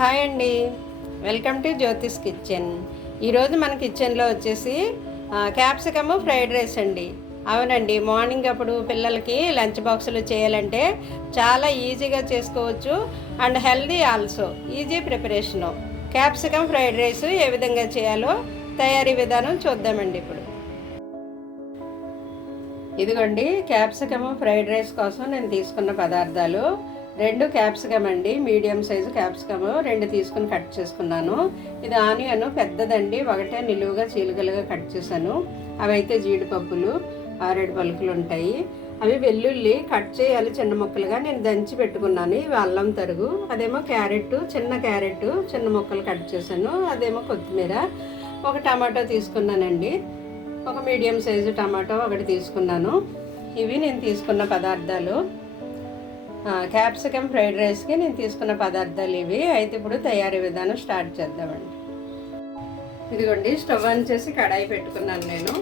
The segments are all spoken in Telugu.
హాయ్ అండి, వెల్కమ్ టు జ్యోతిష్ కిచెన్. ఈరోజు మన కిచెన్లో వచ్చేసి క్యాప్సికమ్ ఫ్రైడ్ రైస్ అండి. అవునండి, మార్నింగ్ అప్పుడు పిల్లలకి లంచ్ బాక్సులు చేయాలంటే చాలా ఈజీగా చేసుకోవచ్చు and healthy also. Easy preparation. Capsicum fried rice ఏ విధంగా చేయాలో తయారీ విధానం చూద్దామండి ఇప్పుడు. ఇదిగోండి క్యాప్సికమ్ ఫ్రైడ్ రైస్ కోసం నేను తీసుకున్న పదార్థాలు: 2 క్యాప్సికమ్ అండి, మీడియం సైజు క్యాప్సికమ్ 2 తీసుకుని కట్ చేసుకున్నాను. ఇది ఆనియన్ పెద్దదండి, ఒకటే నిలువుగా చీలికలుగా కట్ చేశాను. అవి అయితే జీడిపప్పులు 6 పలుకులు ఉంటాయి. అవి వెల్లుల్లి కట్ చేయాలి చిన్న ముక్కలుగా, నేను దంచి పెట్టుకున్నాను. ఇవి అల్లం తరుగు, అదేమో క్యారెట్, చిన్న క్యారెట్ చిన్న ముక్కలు కట్ చేశాను. అదేమో కొత్తిమీర. ఒక టమాటో తీసుకున్నానండి, ఒక మీడియం సైజు టమాటో ఒకటి తీసుకున్నాను. ఇవి నేను తీసుకున్న పదార్థాలు. క్యాప్సికమ్ ఫ్రైడ్ రైస్కి నేను తీసుకున్న పదార్థాలు ఇవి. అయితే ఇప్పుడు తయారీ విధానం స్టార్ట్ చేద్దామండి. ఇదిగోండి, స్టవ్ ఆన్ చేసి కడాయి పెట్టుకున్నాను. నేను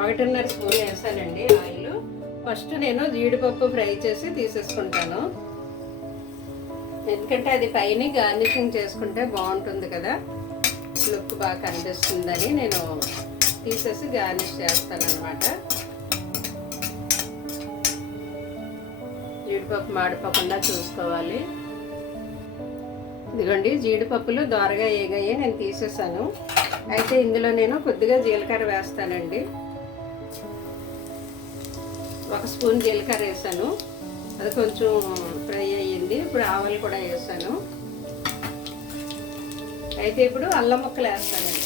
1.5 స్పూన్ వేసానండి ఆయిల్. ఫస్ట్ నేను జీడిపప్పు ఫ్రై చేసి తీసేసుకుంటాను, ఎందుకంటే అది పైన గార్నిషింగ్ చేసుకుంటే బాగుంటుంది కదా, లుక్ బాగా కనిపిస్తుందని నేను తీసేసి గార్నిష్ చేస్తాను అన్నమాట. జీడిపప్పు మాడిపోకుండా చూసుకోవాలి. ఇదిగోండి, జీడిపప్పులు దోరగా ఏగాయి, నేను తీసేసాను. అయితే ఇందులో నేను కొద్దిగా జీలకర్ర వేస్తానండి. 1 స్పూన్ జీలకర్ర వేసాను, అది కొంచెం ఫ్రై అయ్యింది. ఇప్పుడు ఆవాలు కూడా వేసాను. అయితే ఇప్పుడు అల్లం ముక్కలు వేస్తానండి.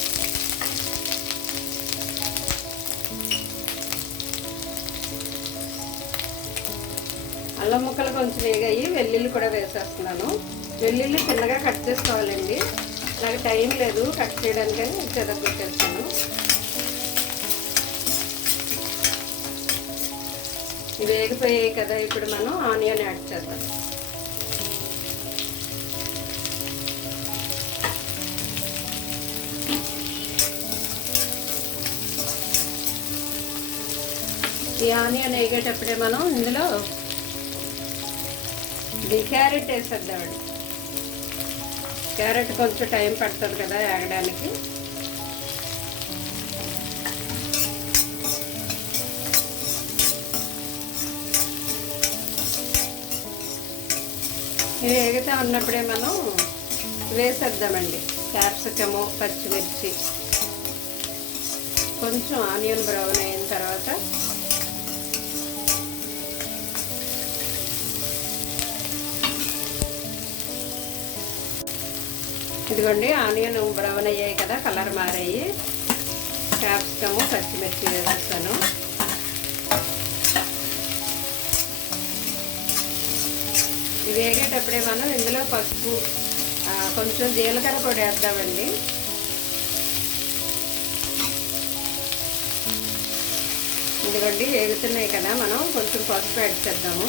అల్లం ముక్కలు కొంచెం వేగాయి, వెల్లుల్లి కూడా వేసేస్తున్నాను. వెల్లుల్లి చిన్నగా కట్ చేసుకోవాలండి, నాకు టైం లేదు కట్ చేయడానికని చెదగొట్టేస్తాను. ఇవి వేగిపోయాయి కదా, ఇప్పుడు మనం ఆనియన్ యాడ్ చేద్దాం. ఈ ఆనియన్ వేగేటప్పుడే మనం ఇందులో క్యారెట్ వేసేద్దామండి. క్యారెట్ కొంచెం టైం పడుతుంది కదా వేగడానికి. ఇవి వేగితే ఉన్నప్పుడే మనం వేసేద్దామండి క్యాప్సికము, పచ్చిమిర్చి. కొంచెం ఆనియన్ బ్రౌన్ అయిన తర్వాత ఇదిగోండి, ఆనియన్ బ్రౌన్ అయ్యాయి కదా, కలర్ మారాయి. క్యాప్సికము, పచ్చిమిర్చి వేసేస్తాను. ఇవి వేగేటప్పుడే మనం ఇందులో పసుపు, కొంచెం జీలకర్ర పొడి వేద్దామండి. ఇదిగోండి, వేగుతున్నాయి కదా, మనం కొంచెం పసుపు యాడ్ చేద్దాము.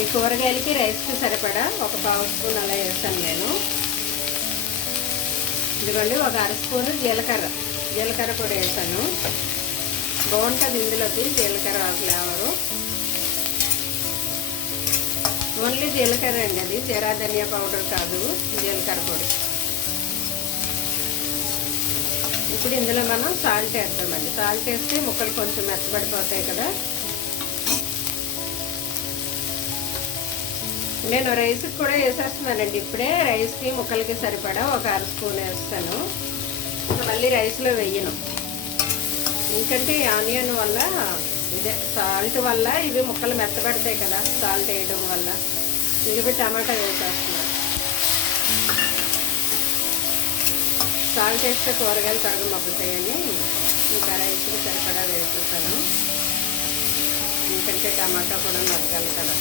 ఈ కూరగాయలకి రైస్కి సరిపడా 1 పావు స్పూన్ అలా వేసాను నేను. ఇదిగోండి, 1 అర స్పూన్ జీలకర్ర పొడి వేసాను. బాగుంటుంది ఇందులోకి జీలకర్ర ఫ్లేవరు. ఓన్లీ జీలకర్ర అండి, అది జీరా ధనియా పౌడర్ కాదు, జీలకర్ర పొడి. ఇప్పుడు ఇందులో మనం సాల్ట్ వేద్దామండి. సాల్ట్ వేస్తే ముక్కలు కొంచెం మెత్తబడిపోతాయి కదా. నేను రైస్కి కూడా వేసేస్తున్నానండి ఇప్పుడే. రైస్కి ముక్కలకి సరిపడా 1 అర స్పూన్ వేస్తాను, మళ్ళీ రైస్లో వేయను. ఎందుకంటే ఆనియన్ వల్ల, ఇదే సాల్ట్ వల్ల ఇవి ముక్కలు మెత్తబడతాయి కదా, సాల్ట్ వేయడం వల్ల. ఇది టమాటా వేసేస్తున్నాను. సాల్ట్ వేస్తే కూరగాయలు త్వరగా మగ్గుతాయని ఇంకా రైస్కి సరిపడా వేసేసాను, ఎందుకంటే టమాటా కూడా మగ్గాలి కదా.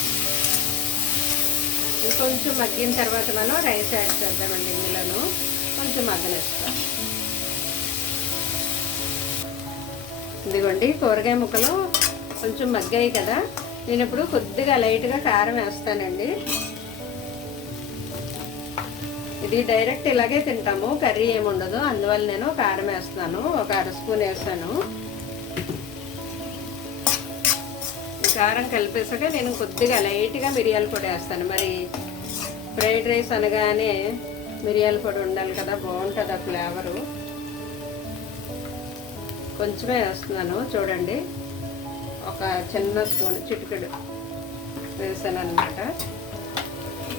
కొంచెం మగ్గిన తర్వాత మనం రైస్ యాడ్ చేద్దామండి. ఇందులోను కొంచెం మగ్గనిస్తాం. ఇదిగోండి, కూరగాయ ముక్కలు కొంచెం మగ్గాయి కదా, నేను ఇప్పుడు కొద్దిగా లైట్గా కారం వేస్తానండి. ఇది డైరెక్ట్ ఇలాగే తింటాము, కర్రీ ఏముండదు, అందువల్ల నేను కారం వేస్తున్నాను. 1 అర స్పూన్ వేస్తాను. కారం కలిపేసాక నేను కొద్దిగా లైట్గా మిరియాల పొడి వేస్తాను. మరి ఫ్రైడ్ రైస్ అనగానే మిరియాల పొడి ఉండాలి కదా, బాగుంటుంది ఆ ఫ్లేవరు. కొంచెమే వేస్తున్నాను చూడండి, ఒక చిన్న స్పూన్ చిటికెడు వేసాను అనమాట.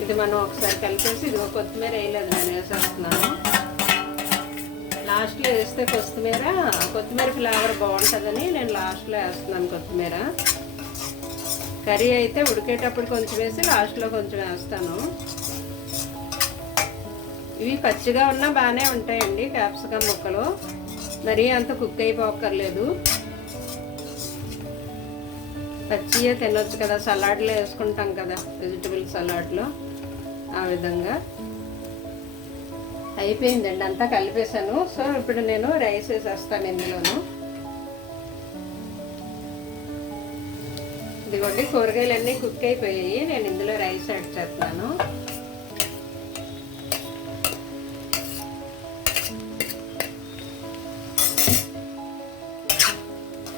ఇది మనం ఒకసారి కలిపేసి, ఇది కొత్తిమీర వేయలేదు, నేను వేసేస్తున్నాను. లాస్ట్లో వేస్తే కొత్తిమీర ఫ్లేవర్ బాగుంటుందని నేను లాస్ట్లో వేస్తున్నాను కొత్తిమీర. కర్రీ అయితే ఉడికేటప్పుడు కొంచెం వేసి లాస్ట్లో కొంచెం వేస్తాను. ఇవి పచ్చిగా ఉన్నా బాగానే ఉంటాయండి క్యాప్సికమ్ ముక్కలు, మరీ అంత కుక్ అయిపోక్కర్లేదు. పచ్చియే తినొచ్చు కదా, సలాడ్లో వేసుకుంటాం కదా, వెజిటబుల్ సలాడ్లో, ఆ విధంగా. అయిపోయిందండి, అంతా కలిపేసాను. సో ఇప్పుడు నేను రైస్ వేసేస్తాను ఇందులోను. ఇదిగోండి, కూరగాయలన్నీ కుక్ అయిపోయాయి, నేను ఇందులో రైస్ యాడ్ చేస్తున్నాను.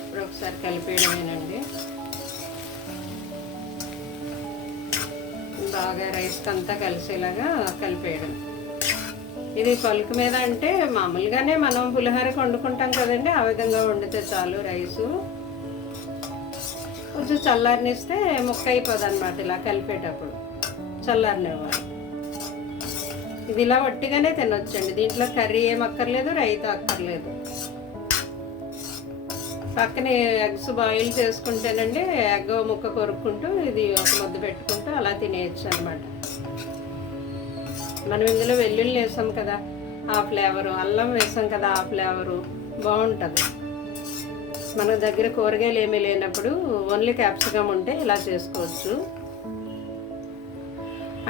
ఇప్పుడు ఒకసారి కలిపేయడమేనండి. బాగా రైస్ అంతా కలిసేలాగా కలిపేయడం. ఇది పలుకు మీద అంటే మామూలుగానే మనం పులిహోరకి వండుకుంటాం కదండి, ఆ విధంగా వండితే చాలు. రైసు కొంచెం చల్లారనిస్తే ముక్క అయిపోదు అనమాట, ఇలా కలిపేటప్పుడు చల్లారనివ్వాలి. ఇది ఇలా వట్టిగానే తినొచ్చండి, దీంట్లో కర్రీ ఏం అక్కర్లేదు, రైతా అక్కర్లేదు. పక్కనే ఎగ్స్ బాయిల్ చేసుకుంటేనండి, ఎగ్ ముక్క కొరుక్కుంటూ ఇది ఒక ముద్ద పెట్టుకుంటూ అలా తినేయచ్చు అనమాట. మనం ఇందులో వెల్లుల్లి వేసాం కదా, ఆ ఫ్లేవరు, అల్లం వేసాం కదా, ఆ ఫ్లేవరు బాగుంటుంది. మన దగ్గర కూరగాయలు ఏమీ లేనప్పుడు ఓన్లీ క్యాప్సికమ్ ఉంటే ఇలా చేసుకోవచ్చు.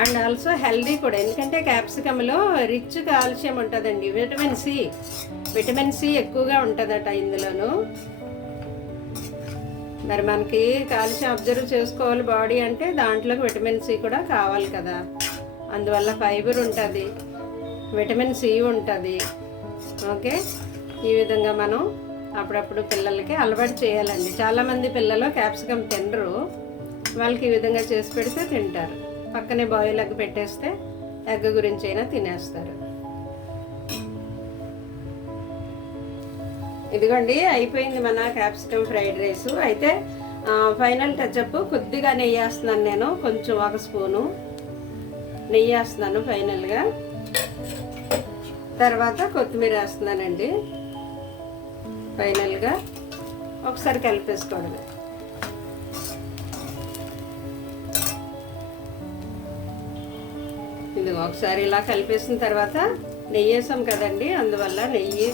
అండ్ ఆల్సో హెల్దీ కూడా, ఎందుకంటే క్యాప్సికంలో రిచ్ కాల్షియం ఉంటుందండి, విటమిన్ సి ఎక్కువగా ఉంటుందట ఇందులోను. మరి మనకి కాల్షియం అబ్జర్వ్ చేసుకోవాలి బాడీ అంటే, దాంట్లోకి విటమిన్ సి కూడా కావాలి కదా, అందువల్ల ఫైబర్ ఉంటుంది, విటమిన్ సి ఉంటుంది. ఓకే, ఈ విధంగా మనం అప్పుడప్పుడు పిల్లలకి అలవాటు చేయాలండి. చాలామంది పిల్లలు క్యాప్సికమ్ తినరు, వాళ్ళకి ఈ విధంగా చేసి పెడితే తింటారు. పక్కనే బాయిల్ ఎగ్ పెట్టేస్తే ఎగ్ గురించి అయినా తినేస్తారు. ఇదిగోండి, అయిపోయింది మన క్యాప్సికమ్ ఫ్రైడ్ రైస్. అయితే ఫైనల్ టచ్అప్ కొద్దిగా నెయ్యి వేస్తున్నాను నేను, కొంచెం ఒక స్పూను నెయ్యి వేస్తున్నాను ఫైనల్గా. తర్వాత కొత్తిమీర వేస్తున్నానండి. ఫైనల్గా ఒకసారి కలిపేసుకోవడమే. ఇది ఒకసారి ఇలా కలిపేసిన తర్వాత నెయ్యి వేసాం కదండి, అందువల్ల నెయ్యి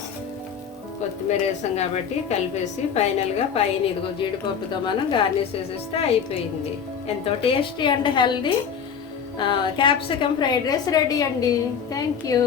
కొత్తిమీర వేసాం కాబట్టి కలిపేసి ఫైనల్గా పైన ఇదిగో జీడిపప్పుతో మనం గార్నిష్ చేసేస్తే అయిపోయింది. ఎంతో tasty and healthy capsicum fried rice ready అండి. Thank you.